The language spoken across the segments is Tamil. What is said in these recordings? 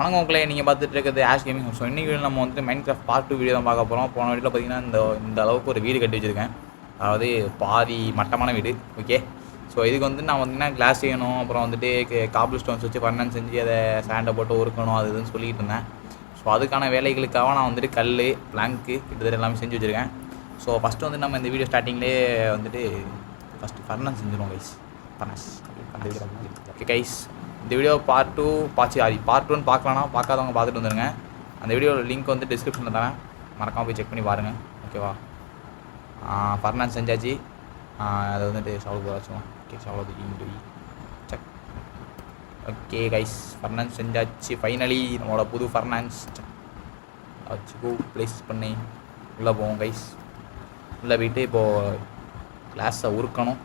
வணக்கம் மக்களே, நீங்கள் பார்த்துட்டு இருக்கிறது ஆஷ் கேமிங். ஸோ இன்றைக்கி நம்ம வந்துட்டு மைன்கிராஃப்ட் பார்ட் 2 வீடியோ தான் பார்க்க போகிறோம். போன வீடியோவில் பார்த்தீங்கன்னா இந்த அளவுக்கு ஒரு வீடு கட்டி வச்சுருக்கேன். அதாவது பாதி மட்டமான வீடு. ஓகே, ஸோ இதுக்கு வந்து நான் பார்த்தீங்கன்னா கிளாஸ் செய்யணும், அப்புறம் வந்துட்டு காபிள் ஸ்டோன்ஸ் வச்சு ஃபர்னன்ஸ் செஞ்சு அதை சாண்டை போட்டு உருக்கணும் அது இதுன்னு சொல்லிட்டு இருந்தேன். ஸோ அதுக்கான வேலைகளுக்காக நான் வந்துட்டு கல் பிளாங்க்கு கிட்டத்தட்ட எல்லாமே செஞ்சு வச்சுருக்கேன். ஸோ ஃபஸ்ட்டு வந்து நம்ம இந்த வீடியோ ஸ்டார்டிங்லேயே வந்துட்டு ஃபஸ்ட்டு ஃபர்னன்ஸ் செஞ்சிடுவோம் கைஸ். ஃபர்னஸ் ஓகே கைஸ், இந்த வீடியோ பார்ட் 2 பார்ட் 1 பார்க்கலான்னா பார்க்காதவங்க பார்த்துட்டு வந்துடுங்க. அந்த வீடியோட லிங்க் வந்து டிஸ்கிரிப்ஷனில் தரேன், மறக்காமல் போய் செக் பண்ணி பாருங்கள். ஓகேவா? ஃபர்னான்ஸ் செஞ்சாச்சு. அது வந்துட்டு சவுளுக்கு வச்சுவோம். ஓகே, சவுளுக்கு செக். ஓகே கைஸ், ஃபர்னான்ஸ் செஞ்சாச்சு. ஃபைனலி நம்மளோட புது ஃபர்னான்ஸ் வச்சுக்கோ ப்ளேஸ் பண்ணி உள்ளே போவோம் கைஸ். உள்ளே போயிட்டு இப்போது கிளாஸை உருக்கணும்.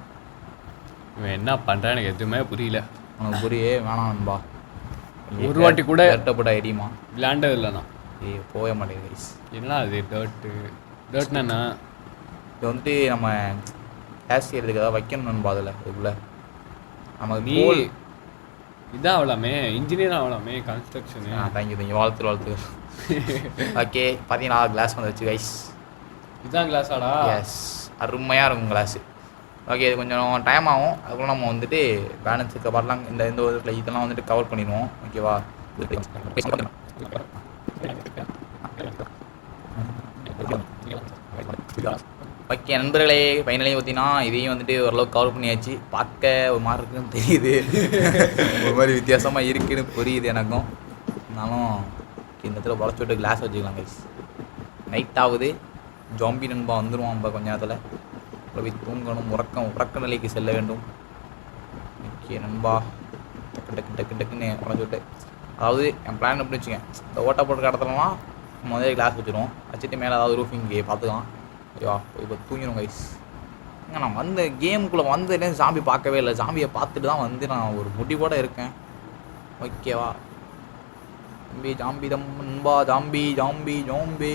இவன் என்ன பண்ணுறான் எனக்கு எதுவுமே புரியல. உனக்கு புரியே வேணாம்பா, ஒரு வாட்டி கூட கட்டப்பட்ட ஐடிமா விளையாண்டது இல்லைண்ணா. போக மாட்டேங்குது கைஸ். என்ன அது டர்ட்னா இது வந்துட்டு நம்ம கேஸ் செய்யறதுக்கு ஏதாவது வைக்கணும்னு பாதில்ல. இதுக்குள்ள நம்ம நீ இதான் ஆகலாமே, இன்ஜினியர் ஆகலாமே, கன்ஸ்ட்ரக்ஷனு. தேங்க்யூ வாழ்த்து. ஓகே, பார்த்தீங்கன்னா கிளாஸ் வந்து வச்சு கைஸ். இதுதான் கிளாஸ் ஆடா? எஸ், அருமையாக இருக்கும் கிளாஸு. ஓகே, இது கொஞ்சம் டைம் ஆகும். அதுக்குள்ள நம்ம வந்துட்டு பேலன்ஸ் இருக்க பாடலாம் இந்த ஒரு இதெல்லாம் வந்துட்டு கவர் பண்ணிடுவோம். ஓகேவா? ஓகே நண்பர்களே, ஃபைனலி பார்த்தீங்கன்னா இதையும் வந்துட்டு ஓரளவுக்கு கவர் பண்ணியாச்சு. பார்க்க ஒரு மாதிரி இருக்குன்னு தெரியுது, ஒரு மாதிரி வித்தியாசமாக இருக்குன்னு புரியுது எனக்கும். இருந்தாலும் இந்த இடத்துல உடச்சி விட்டு கிளாஸ் வச்சுக்கலாம் கைஸ். நைட் ஆகுது, ஜாம்பி நண்பா வந்துடுவான் இப்போ கொஞ்ச நேரத்தில். போய் தூங்கணும், உறக்க நிலைக்கு செல்ல வேண்டும். ஓகே நண்பா, டக்குன்னு உடஞ்சி விட்டு, அதாவது என் பிளான் எப்படி வச்சுக்கேன், இந்த ஓட்டை போட்டு கடத்தலாம் முதல்ல கிளாஸ் வச்சுருவோம், வச்சுட்டு மேலே ஏதாவது ரூஃபிங் பார்த்துக்கலாம். ஓகேவா? இப்போ தூங்கிடும் கைஸ். நான் வந்து கேமுக்குள்ளே வந்துட்டேன், ஜாம்பி பார்க்கவே இல்லை. ஜாம்பியை பார்த்துட்டு தான் வந்து நான் ஒரு முடிவோடு இருக்கேன். ஓகேவா? ஜாம்பி தம் நண்பா, ஜாம்பி ஜாம்பி ஜாம்பி.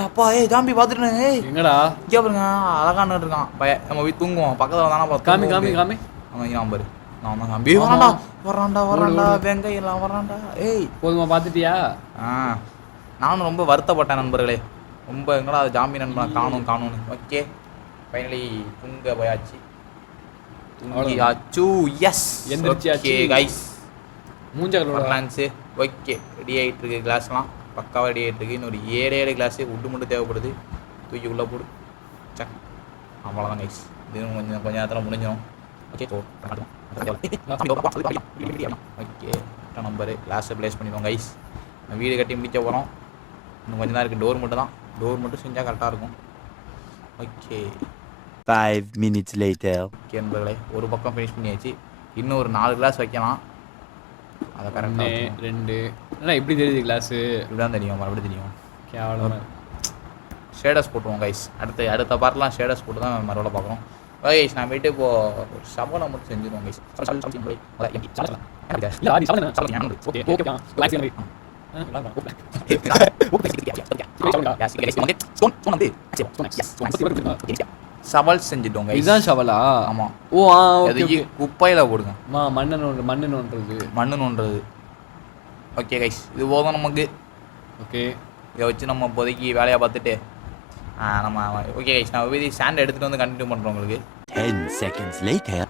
அப்பா, ஜாம்பி பார்த்துட்டேன். எங்கடா இங்கே பாருங்க, அழகான இருக்கான் பையன். நம்ம போய் தூங்குவோம், பக்கத்தில் தானே காமி காமி காமி. அவன் பாரு, நான் தான் ஜாம்பி. வரான்டா வெங்கையெல்லாம் வரான்டா. போதுமா பார்த்துட்டியா? நானும் ரொம்ப வருத்தப்பட்டேன் நண்பர்களே, ரொம்ப எங்கடா ஜாம்பி நண்பன் காணும்னு. ஓகே, ஃபைனலி தூங்க போயாச்சு. தூங்கியாச்சு. எஸ், எந்திரிச்சாச்சு கைஸ். மூஞ்சாச்சு. ஓகே, ரெடி ஆகிட்டு இருக்கு கிளாஸ்லாம், பக்காவாக ரெடி ஆகிட்டு இருக்கு. இன்னொரு 7 கிளாஸு உட்டு மட்டும் தேவைப்படுது. தூக்கி உள்ளே போடு. சக், அவ்வளோதான் கைஸ். இது கொஞ்சம் நேரத்தில் முடிஞ்சிடும். ஓகே, ஓகே நம்பரு கிளாஸை ப்ளேஸ் பண்ணிடுவோம் கைஸ். வீடு கட்டி முடிக்க போகிறோம். இன்னும் கொஞ்சம் தான் இருக்குது. டோர் மட்டும் செஞ்சால் கரெக்டாக இருக்கும். Okay, 5 minutes later. ஓகே நண்பர்களே, ஒரு பக்கம் ஃபினிஷ் பண்ணியாச்சு. இன்னும் ஒரு 4 கிளாஸ் வைக்கலாம். அதை கரெக்டாக 2 என்ன இப்படி தெரியுது கிளாஸு? இப்படிதான் தெரியும், மறுபடியும் தெரியும். கேவலம். ஷேடர்ஸ் போட்டுருவோம் கைஸ். அடுத்த பார்ட்லாம் ஷேடர்ஸ் போட்டு தான் மறுபடியும் பார்க்குறோம். கைஸ், நான் போயிட்டு இப்போது ஒரு சபலை மட்டும் செஞ்சுருவோம் கைஸ். சவல் செஞ்சுட்டோம் கைஸ். இதுதான் சவலா? ஆமாம். ஓ அது குப்பையில் போடுங்க. மண்ணு நோண்டுறது. ஓகே கைஸ், இது போதும் நமக்கு. ஓகே, இதை வச்சு நம்ம இப்போதைக்கு வேலையை பார்த்துட்டு நம்ம ஓகே கைஸ், நான் போய் சாண்ட் எடுத்துகிட்டு வந்து கண்டினியூ பண்ணுறோம் உங்களுக்கு. 10 seconds later.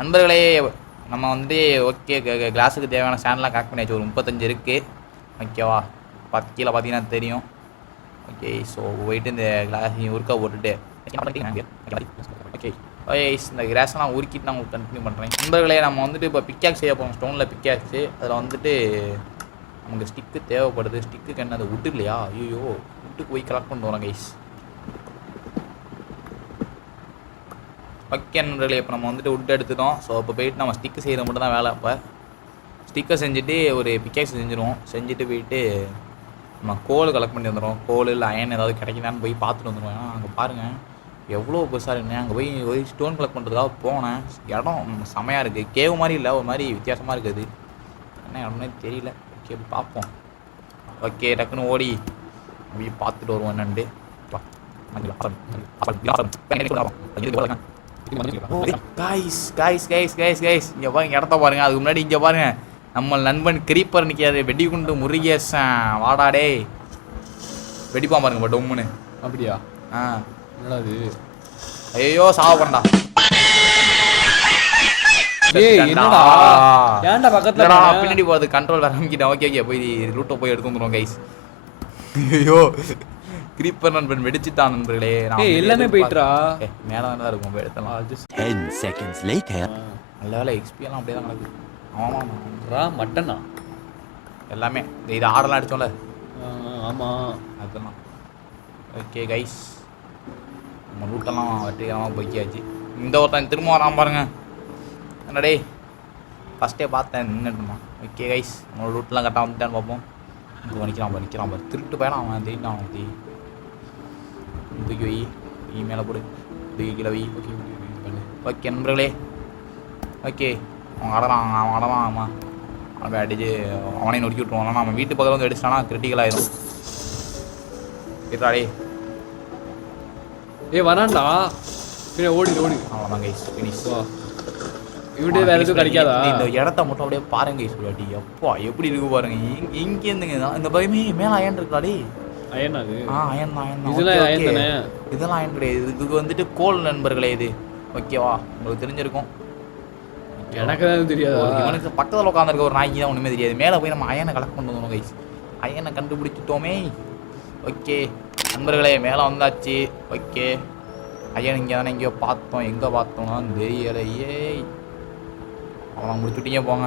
நண்பர்களே, நம்ம வந்து ஓகே கிளாஸுக்கு தேவையான ஸ்டாண்ட்லாம் கரெக்ட் பண்ணியாச்சு. ஒரு 35 இருக்குது. ஓகேவா? கீழே பார்த்தீங்கன்னா தெரியும். ஓகே, ஸோ போயிட்டு இந்த கிளாஸையும் உருக்கா போட்டுட்டு ஓகே இந்த கிளாஸ்லாம் உருக்கிட்டு நான் உங்களுக்கு கண்டினியூ பண்ணுறேன். நண்பர்களே, நம்ம வந்துட்டு இப்போ பிக்காக்ஸ் செய்ய போகிறோம். ஸ்டோனில் பிக்காக்ஸு. அதில் வந்துட்டு நமக்கு ஸ்டிக்கு தேவைப்படுது. ஸ்டிக்கு என்ன, அது உட்டு இல்லையா? ஐயோ, உட்டுக்கு போய் கலெக்ட் பண்ணிட்டு வரோம் கைஸ். ஓகே நண்பர்களே, இப்போ நம்ம வந்துட்டு உட் எடுத்துட்டோம். ஸோ இப்போ போயிட்டு நம்ம ஸ்டிக்கு செய்கிறது மட்டும் தான் வேலை. இப்போ ஸ்டிக்கை செஞ்சுட்டு ஒரு பிக்காக்ஸ் செஞ்சுருவோம். செஞ்சுட்டு போயிட்டு நம்ம கோல் கலெக்ட் பண்ணி வந்துடுவோம். கோல் இல்லை அயன் ஏதாவது கிடைக்குதான்னு போய் பார்த்துட்டு வந்துடுவோம். ஏன்னா அங்கே பாருங்கள், எவ்வளோ பெருசாக இருக்குண்ணே. அங்கே போய் ஸ்டோன் கலெக்ட் பண்ணுறதுக்காக போனேன். இடம் செமையாக இருக்குது. கேவ் மாதிரி இல்லை, ஒரு மாதிரி வித்தியாசமாக இருக்குது. என்ன இடம்னே தெரியல. ஓகே பார்ப்போம். ஓகே டக்குன்னு ஓடி அப்படியே பார்த்துட்டு வருவோம் என்னண்டு. கைஸ் இங்கே பாருங்க, இடத்த பாருங்க. அதுக்கு முன்னாடி இங்கே பாருங்க, நம்ம நண்பன் கிரீப்பர் நிற்காது. வெடி குண்டு முருகேசன் வாடாடே வெடிப்பா பாருங்க டொம்முன்னு. அப்படியா? ஆ என்னடா இது? ஐயோ சாவ பண்ணா. ஏய் என்னடா? ஏன்டா பக்கத்துல இல்லடா போன? பின்னாடி போறது கண்ட்ரோல் வர ஆரம்பிக்கிட்டேன். ஓகே போய் லூட்டை போய் எடுத்து வந்துரும் கைஸ். ஐயோ கிரீப்பர் நண்பன் வெடிச்சிட்டான் நண்பர்களே. ஏய் எல்லாமே போயிட்றா. மேல தான் இருக்கும், போய் எடுத்தலாம். 10 seconds later. நல்ல வேலை எக்ஸ்பி எல்லாம் அப்படியே தான் நடக்குது. ஆமாம் மட்டனா எல்லாமே இது ஆடெல்லாம் அடிச்சோம்ல. ஆமா அதெல்லாம் ஓகே கைஸ். நம்ம ரூட்டெல்லாம் வெற்றிகரமாக போய்க்கியாச்சு. இந்த ஒருத்தன் திரும்ப வரான் பாருங்க. என்னடே ஃபஸ்ட்டே பார்த்தேன் நின்றுட்டுமா. ஓகே கைஸ், நம்மளோட ரூட்லாம் கரெக்டாக வந்துட்டான்னு பார்ப்போம். இப்போ நிற்கிறான் பாரு திருட்டு பையனா அவன். தெரியும் அவன் தூக்கி வை, மேலே போடு, தூக்கி கீழே வை. ஓகே ஓகே நண்பர்களே. ஓகே அவன் ஆடலாம் ஆமாம். அவன் அடிச்சு அவனையும் நொறுக்கி விட்ருவான். ஆனால் நம்ம வீட்டு பக்கத்தில் வந்து அடிச்சிட்டானா கிரிட்டிக்கல் ஆயிடும். இருடாடே. ஏய் வரான்டா. ஓடி அவ்வளோதான் கைஸ், ஃபினிஷ். இவன்ட்டு வேற எதுவும் கிடைக்காதா? இந்த இடத்த மட்டும் அப்படியே பாருங்க கைஸ். ஒரு எப்பா எப்படி இருக்கு பாருங்க. இங்கேருந்துங்க இந்த பயமே மேலே அயன் இருக்காடே. அயன் அது? அயன் இதெல்லாம் அயன் தானே? இதெல்லாம் அயன் கிடையாது. இதுக்கு வந்துட்டு கோல் நண்பர்களே இது. ஓகேவா, உங்களுக்கு தெரிஞ்சிருக்கும். எனக்கு தான் தெரியாதா? இவனுக்கு பக்கத்தில் உட்காந்துருக்க ஒரு நாய்க்கு தான் ஒன்றுமே தெரியாது. மேலே போய் நம்ம அயனை கலெக்ட் கொண்டு வந்தோம் கைஸ். அயனை கண்டுபிடிச்சிட்டோமே. ஓகே நண்பர்களே, மேலே வந்தாச்சு. ஓகே அயன் இங்கே தானே எங்கேயோ பார்த்தோம். எங்கே பார்த்தோம்னா தெரியலையே. அவன் முடிச்சுட்டீங்க போங்க.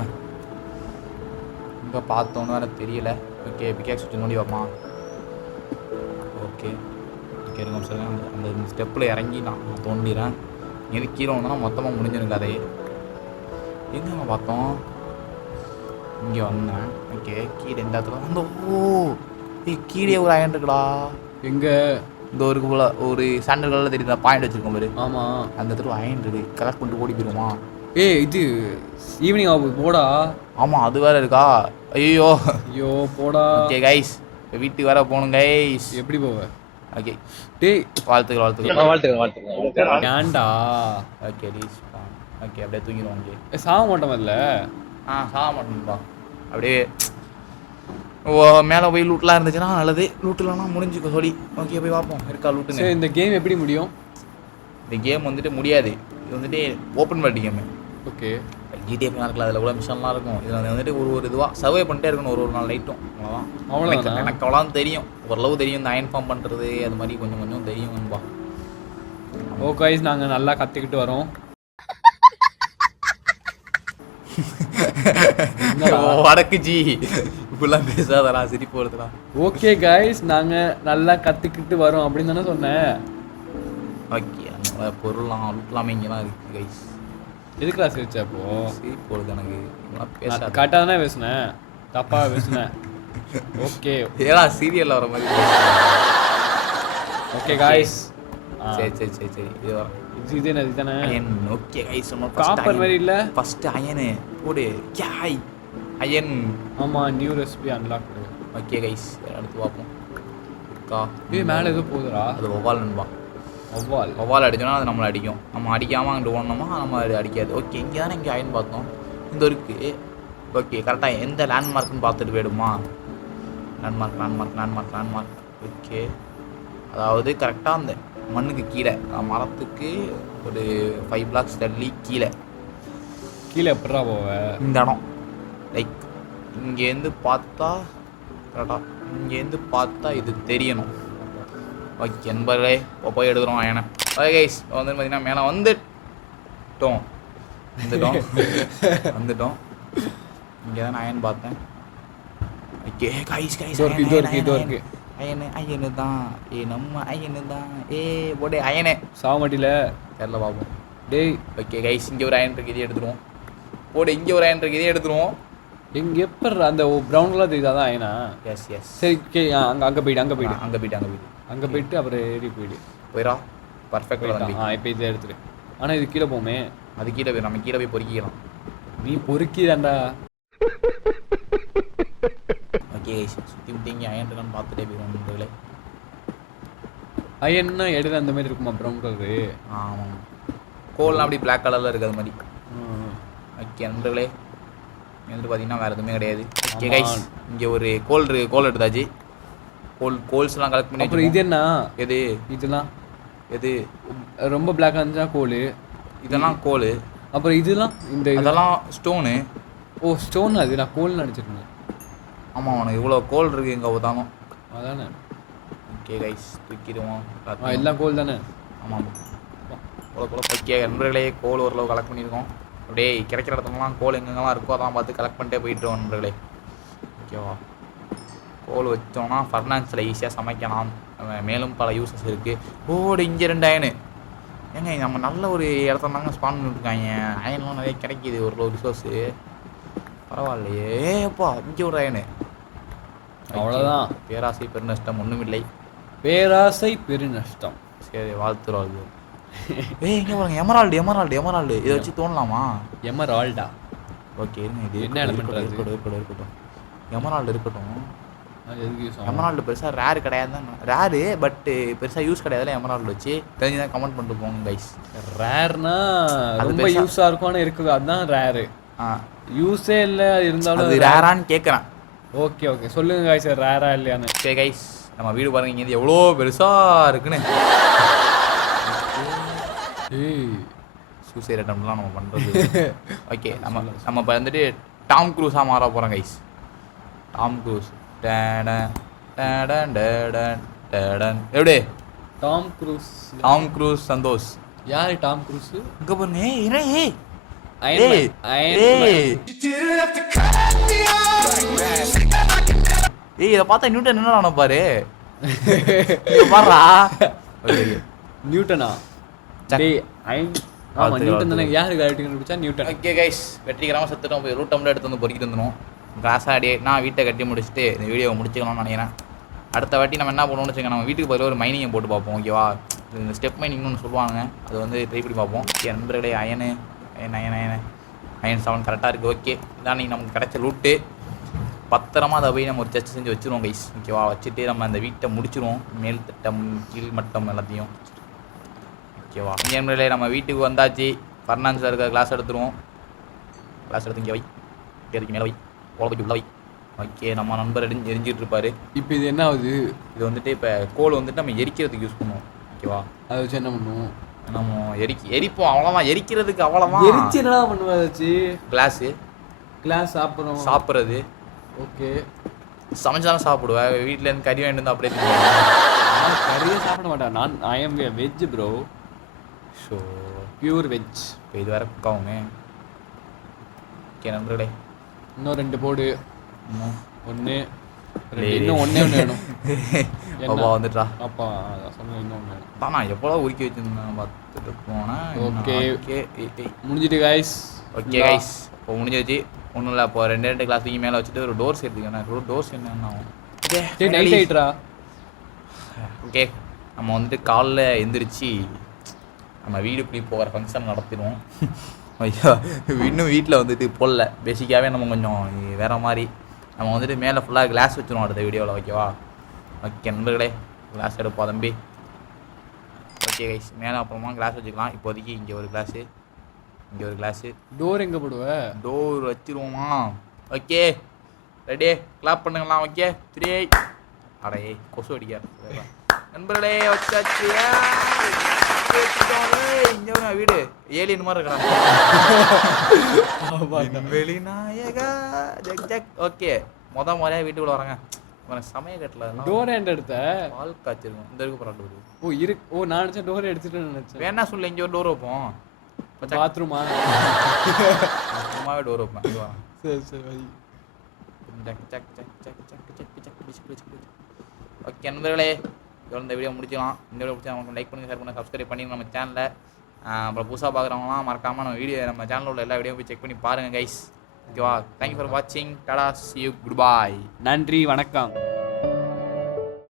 இங்கே பார்த்தோன்னு வேறு தெரியல. ஓகே பிகேக் சுற்றி நோண்டி வைப்பான். ஓகே இருங்க சார். அந்த ஸ்டெப்பில் இறங்கி நான் தோண்டிடுறேன். எது கீழே வந்தோன்னா மொத்தமாக முடிஞ்சிடும் கதையே. எங்கே பார்த்தோம்? இங்கே வந்தேன். ஓகே கீழே இந்த இடத்துல வந்து கீழே ஒரு அயன் இருக்குடா. எங்கே? இந்த ஒரு போல் ஒரு சாண்டல் கலரில் தெரியுது பாயிண்ட் வச்சுருக்கோம் பாரு. ஆமாம் அந்த இடத்துல அயன் இருக்குது. கலெக்ட் பண்ணிட்டு ஓடி போயிடுமா? ஏய் இது ஈவினிங் ஆகும் போடா. ஆமாம் அது வேறு இருக்கா? ஐயோ போடா. ஓகே கைஸ், இப்போ வீட்டுக்கு வேற போகணும் கைஸ். எப்படி போவ? ஓகே டேய் வாழ்த்துக்கள். ஏன்டா? Okay tease. ஓகே அப்படியே தூங்கிடுவோம். ஓகே சாக மாட்டோம் இல்லை? சாக மாட்டோம்ப்பா. அப்படியே மேலே போய் லூட்லாம் இருந்துச்சுன்னா நல்லது. லூட்டுலாம் முடிஞ்சுக்கோ சொல்லி. ஓகே போய் பார்ப்போம் இருக்கா லூட்டுங்க. சரி இந்த கேம் எப்படி முடியும்? இந்த கேம் வந்துட்டு முடியாது. இது வந்துட்டு open world game. Okay GTA இருக்கலாம். அதில் கூட மிஷன்லாம் இருக்கும். இதில் வந்துட்டு ஒரு இதுவாக சர்வே பண்ணிட்டே இருக்கணும் ஒரு நாள் நைட்டும். அவ்வளோதான். எனக்கு அவ்வளோதான் தெரியும். ஓரளவு தெரியும். இந்த அயன் ஃபார்ம் பண்ணுறது அது மாதிரி கொஞ்சம் தெரியும்பா. ஓகே நாங்கள் நல்லா கற்றுக்கிட்டு வரோம். வடக்கு ஜி இப்படிலாம் பேசாதடா, சிரிப்பு வருதுடா. ஓகே கைஸ் நாங்கள் நல்லா கற்றுக்கிட்டு வரோம் அப்படின்னு தானே சொன்னேன். ஓகே அதனால பொருள்லாம் லூட்லாமே இங்கெல்லாம் இருக்குது கைஸ். எதுக்குடா சிரிச்சா இப்போ? சிரிப்பு வருது எனக்கு. கரெக்டாக தானே பேசுனேன், தப்பாக பேசுனேன். ஓகே ஏடா சீரியலில் வர மாதிரி. ஓகே கைஸ் சரி இது வர இது தானே அயன். ஓகே கைஸ் காப்பர் மாதிரி இல்லை. ஃபஸ்ட்டு அயனு போடு. யாய் அயன். ஆமாம் new recipe unlock. Okay guys அடுத்து பார்ப்போம். இருக்கா? மேலே எதுவும் போகுதுடா. அது ஒவ்வால் நண்பா. ஒவ்வால் அடிச்சோன்னா அது நம்மளை அடிக்கும். நம்ம அடிக்காமல் அங்கிட்டு ஓடணுமா நம்ம அது அடிக்காது. ஓகே இங்கே தானே இங்கே அயன் பார்த்தோம். இந்த இருக்குது. ஓகே கரெக்டாக எந்த லேண்ட்மார்க்குன்னு பார்த்துட்டு போயிடுமா? லேண்ட்மார்க். ஓகே அதாவது கரெக்டாக அந்த மண்ணுக்கு கீழே மரத்துக்கு ஒரு 5 blocks தள்ளி கீழே எப்படா போவ? இந்த இடம் லைக் இங்கேருந்து பார்த்தா கரெக்டாக இங்கேருந்து பார்த்தா இது தெரியணும். ஓகே நண்பர்களே போய் எடுக்கிறோம் அயனை. ஓகே கைஸ் வந்து பார்த்தீங்கன்னா மேலே வந்துட்டோம். இங்கே தான் அயன் பார்த்தேன். ஓகே கைஸ் அயனு தான். நம்ம அயனு தான். போடே அயனே சாக மாட்டில தெரில பார்ப்போம். டேய் ஓகே கைஸ் இங்கே ஒரு அயன் இருக்கு, இதே எடுத்துருவோம். போடு இங்கே ஒரு அயன் இருக்கு, இதே எடுத்துருவோம். எங்கே எப்போ அந்த ப்ரௌன்லாம் தெரியுதா? தான் அயனா? எஸ் சரி அங்கே போயிடு அங்கே போயிட்டு அங்கே போயிட்டு அப்புறம் ஏறி போயிடு. போயிடா. பர்ஃபெக்டாக தம்பி. இப்போ இதை எடுத்துரு. ஆனால் இது கீழே போமே. அது கீழே போய் நம்ம கீழே போய் பொறுக்கிக்கலாம். நீ பொறுக்கிதாண்டா. ஓகே சுற்றி முட்டிங்க அயன் இருக்கான்னு பார்த்துட்டே போயிடும் நண்பர்களே. அயன்னா இடையில அந்த மாதிரி இருக்குமா ப்ரௌன் கலரு? ஆமாம் கோல்லாம் அப்படி பிளாக் கலரில் இருக்குது அது மாதிரி. ஓகே நண்பர்களே வந்து பார்த்தீங்கன்னா வேறு எதுவுமே கிடையாது. ஓகே கைஸ் இங்கே ஒரு கோல் எடுத்தாச்சு. கோல்ஸ்லாம் கலெக்ட் பண்ணி. அப்புறம் இது என்ன? எது இதெல்லாம் எது ரொம்ப பிளாக்காக இருந்துச்சா கோல்? இதெல்லாம் கோல். அப்புறம் இதெல்லாம் இதெல்லாம் ஸ்டோனு. ஓ ஸ்டோன். அது நான் கோல் நினச்சிருந்தேன். ஆமாம் உனக்கு இவ்வளோ கோல் இருக்குது எங்கே பார்த்தாலும். அதானே. ஓகே கைஸ் தூக்கிடுவோம். எல்லாம் கோல் தானே? ஆமாம் கோல ஓகே நண்பர்களே கோல் ஓரளவு கலெக்ட் பண்ணியிருக்கோம். அப்படியே கிடைக்கிற இடத்துலலாம் கோல் எங்கெங்கெல்லாம் இருக்கோ அதெல்லாம் பார்த்து கலெக்ட் பண்ணிட்டே போயிட்டுருவோம் நண்பர்களே. ஓகேவா கோல் வச்சோம்னா ஃபர்னான்ஸில் ஈஸியாக சமைக்கலாம். மேலும் பல யூசஸ் இருக்குது. ஓடு இங்கே 2 அயனு. ஏங்க நம்ம நல்ல ஒரு இடத்துல தாங்க ஸ்பான் பண்ணிட்டுருக்காங்க. அயன்லாம் நிறைய கிடைக்கிது ஒரு ரிசோர்ஸு. பரவாயில்லையே ஏப்பா இங்கே ஒரு அயனு. அவ்வளோதான். பேராசை பெருநஷ்டம் ஒன்றுமில்லை. பேராசை பெருநஷ்டம். சரி வாழ்த்துறாள். இங்கே பாருங்க எமரால்டு இதை வச்சு தோணலாமா? எமரால்டா. ஓகே இது என்ன எலமெண்ட்? இருக்கட்டும் எமரால்டு இருக்கட்டும். அது எதுக்கு யூஸ் ஆகும்? எமரால்டு பெருசாக ரேரு கிடையாது தான். ரேரு பட் பெருசாக யூஸ் கிடையாதுல எமரால்டு வச்சு. தெரிஞ்சுதான் கமெண்ட் பண்ணிட்டு போங்க கைஸ். ரேர்னா ரொம்ப யூஸாக இருக்கும். ஆனால் இருக்குது அதுதான் ரேரு. யூஸே இல்லை இருந்தாலும் அது ரேரான்னு கேட்குறேன். ஓகே சொல்லுங்க கைஸ் ரேரா இல்லையான்னு. ஓகே கைஸ் நம்ம வீடு பாருங்க இங்கே எவ்வளோ பெருசாக இருக்குன்னு. சூசைட் அட்டம்லாம் நம்ம பண்ணுறது. ஓகே நம்ம இப்போ வந்துட்டு டாம் க்ரூஸாக மாற போகிறோம் கைஸ். டாம் க்ரூஸ் எப்படி? Tom Cruise Santhosh. யார் டாம் க்ரூஸ்? இங்கே பாருங்க. இதை பார்த்தா நியூட்டன் என்ன நினைப்பாரு? பாருடா நியூட்டனா? ஆமா நியூட்டன் தானே. யாரு கிராவிட்டி கண்டுபிடிச்சா? நியூட்டன். ஓகே கைஸ் வெற்றிகரமாக செத்துட்டோம். போய் ரூட் டம்ல எடுத்து வந்து பொறுக்கிட்டு வந்துடும். கிளாஸாடியே நான் வீட்டை கட்டி முடிச்சுட்டு இந்த வீடியோவை முடிச்சுக்கலாம்னு நினைக்கிறேன். அடுத்த வாட்டி நம்ம என்ன பண்ணுவோம்னு வச்சுக்கோங்க, நம்ம வீட்டுக்கு பதில் ஒரு மைனிங்கை போட்டு பார்ப்போம். ஓகேவா? இந்த ஸ்டெப் மைனிங்னு ஒன்று சொல்லுவாங்க, அது வந்து ட்ரை பண்ணி பார்ப்போம். ஓகே நண்பர்களே அயன் 7 கரெக்டாக இருக்குது. ஓகே இதான் நீங்கள் நமக்கு கிடைச்ச ரூட்டு. பத்திரமா அதை போய் நம்ம ஒரு சர்ச் செஞ்சு வச்சுருவோம் கைஸ். ஓகேவா? வச்சுட்டு நம்ம அந்த வீட்டை முடிச்சிருவோம். மேல் தட்டம் கீழ் மட்டம் எல்லாத்தையும். ஓகேவா? இங்கே நம்ம வீட்டுக்கு வந்தாச்சு. ஃபர்னான்ஸில் இருக்கிற கிளாஸ் எடுத்துருவோம். கிளாஸ் எடுத்து இங்கே வை. இதுக்கு மேலே வை. உள்ள வை. ஓகே நம்ம நண்பர் எரிஞ்சிட்டு இருப்பாரு. இப்போ இது என்ன ஆகுது? இது வந்துட்டு இப்போ கோல் வந்துட்டு நம்ம எரிக்கிறதுக்கு யூஸ் பண்ணுவோம். ஓகேவா? அதை வச்சு என்ன பண்ணுவோம்? நம்ம எரிப்போம் அவ்வளோதான். எரிக்கிறதுக்கு அவ்வளோதான். எரிச்சு என்ன பண்ணுவோம்? அதை வச்சு கிளாஸ் சாப்பிட்றது. ஓகே சமைச்சாலும் சாப்பிடுவேன். வீட்டிலேருந்து கறி வாங்கிட்டு வந்து அப்படியே கறியே சாப்பிட மாட்டேன் நான். I am veg bro. So pure veg. இப்போ இது வேறு குக்காகுமே. ஓகே நண்பர்களே இன்னும் 2 போடு. ஒன்று இன்னும் ஒன்றே வேணும். அப்பா வந்துட்டா. அப்பா சொன்ன இன்னும் ஒன்று வேணும். தான் நான் எவ்வளோ உருக்கி வச்சுருந்தேன் பார்த்துட்டு போனேன். ஓகே முடிஞ்சிட்டு கைஸ். ஓகே கைஸ் இப்போ முடிஞ்சிச்சு. ஒன்றும் இல்லை. இப்போ 2 கிளாஸ் தூக்கி மேலே வச்சுட்டு ஒரு டோர்ஸ் எடுத்துக்கணும். டோர்ஸ் என்ன ஆகும்? நைட் ஆகிட்டுரா. ஓகே நம்ம வந்துட்டு காலைல எந்திரிச்சு நம்ம வீடுக்குள்ளே போகிற ஃபங்க்ஷன் நடத்திடுவோம். ஐயா இன்னும் வீட்டில் வந்துட்டு போடல. பேசிக்காகவே நம்ம கொஞ்சம் வேறு மாதிரி நம்ம வந்துட்டு மேலே ஃபுல்லாக கிளாஸ் வச்சுருவோம் அடுத்த வீடியோவில். ஓகேவா? ஓகே நண்பர்களே கிளாஸ் எடுப்போம் தம்பி. ஓகே கைஸ் மேலே அப்புறமா கிளாஸ் வச்சுக்கலாம். இப்போதைக்கு இங்கே ஒரு கிளாஸு, இங்கே ஒரு கிளாஸு. டோர் எங்கே போடுவேன்? டோர் வச்சுருவோமா? ஓகே ரெடி கிளாப் பண்ணுங்களா? ஓகே 3 அடையே கொசு அடிக்க நண்பர்களே வச்சாச்சு. இங்கே வீடு ஏலியன் மாதிரி இருக்கிறாங்க. வெளிநாயகா ஜக் ஜக். ஓகே முறையாக வீட்டுக்குள்ள வராங்க. சமய கட்டில் டோர் ஹேண்ட் எடுத்த பால் காய்ச்சிருக்கோம். இந்த இருக்கு பரவாயில்ல டோர். ஓ இருக்கு. ஓ நான் நினச்சேன் டோர் எடுத்துட்டு நினச்சேன். வேணா சொல்லு இங்கே ஒரு டோர் வைப்போம். பாத்ரூமா? சும்மாவே டோர் வைப்பேன். சரி ஓகே நண்பர்களே இதோட இந்த வீடியோ முடிச்சிக்கலாம். இந்த வீடியோ பிடிச்சா நமக்கு லைக் பண்ணுங்கள், ஷேர் பண்ணுங்கள், சப்ஸ்கிரைப் பண்ணிடுங்க நம்ம சேனலில். அப்புறம் புதுசாக பார்க்குறவங்களாம் மறக்காமல் நம்ம சேனலில் உள்ள எல்லா வீடியோ போய் செக் பண்ணி பாருங்கள் கைஸ். ஓகேவா? தேங்க்யூ ஃபார் வாட்சிங். Tata, see you, goodbye. நன்றி வணக்கம்.